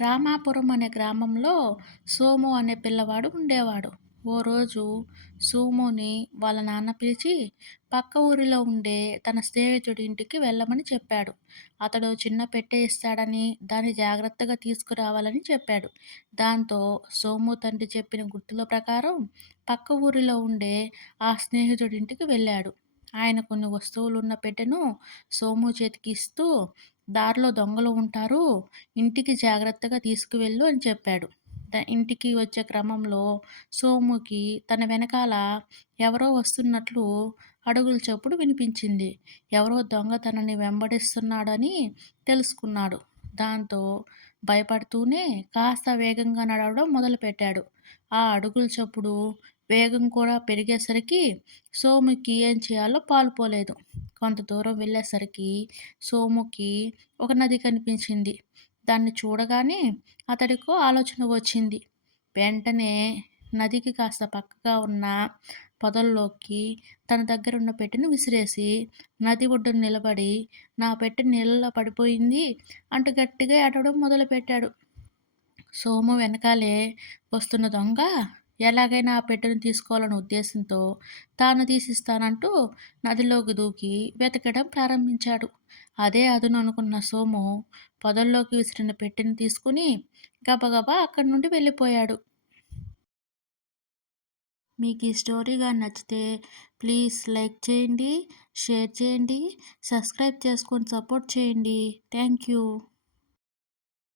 రామాపురం అనే గ్రామంలో సోము అనే పిల్లవాడు ఉండేవాడు. ఓ రోజు సోముని వాళ్ళ నాన్న పిలిచి పక్క ఊరిలో ఉండే తన స్నేహితుడి ఇంటికి వెళ్ళమని చెప్పాడు. అతడు చిన్న పెట్టె ఇస్తాడని, దాన్ని జాగ్రత్తగా తీసుకురావాలని చెప్పాడు. దాంతో సోము తండ్రి చెప్పిన గుర్తుల ప్రకారం పక్క ఊరిలో ఉండే ఆ స్నేహితుడి ఇంటికి వెళ్ళాడు. ఆయన కొన్ని వస్తువులున్న పెట్టెను సోము చేతికి ఇస్తూ, దారిలో దొంగలు ఉంటారు, ఇంటికి జాగ్రత్తగా తీసుకువెళ్ళు అని చెప్పాడు. ఇంటికి వచ్చే క్రమంలో సోముకి తన వెనకాల ఎవరో వస్తున్నట్లు అడుగుల చప్పుడు వినిపించింది. ఎవరో దొంగ తనని వెంబడిస్తున్నాడని తెలుసుకున్నాడు. దాంతో భయపడుతూనే కాస్త వేగంగా నడవడం మొదలుపెట్టాడు. ఆ అడుగుల చప్పుడు వేగం కూడా పెరిగేసరికి సోముకి ఏం చేయాలో పాలుపోలేదు. కొంత దూరం వెళ్ళేసరికి సోముకి ఒక నది కనిపించింది. దాన్ని చూడగానే అతడికో ఆలోచన వచ్చింది. వెంటనే నదికి కాస్త పక్కగా ఉన్న పొదల్లోకి తన దగ్గరున్న పెట్టెను విసిరేసి నది ఒడ్డున నిలబడి, "నా పెట్టె నీళ్ళలో పడిపోయింది" అంటూ గట్టిగా ఏడవడం మొదలుపెట్టాడు. సోము వెనకాలే వస్తున్న దొంగ ఎలాగైనా ఆ పెట్టెను తీసుకోవాలన్న ఉద్దేశంతో తాను తీసిస్తానంటూ నదిలోకి దూకి వెతకడం ప్రారంభించాడు. అదే అదును అనుకున్న సోము పొదల్లోకి విసిరిన పెట్టెను తీసుకుని గబగబా అక్కడి నుండి వెళ్ళిపోయాడు. మీకు ఈ స్టోరీ కానీ నచ్చితే ప్లీజ్ లైక్ చేయండి, షేర్ చేయండి, సబ్స్క్రైబ్ చేసుకొని సపోర్ట్ చేయండి. Thank you.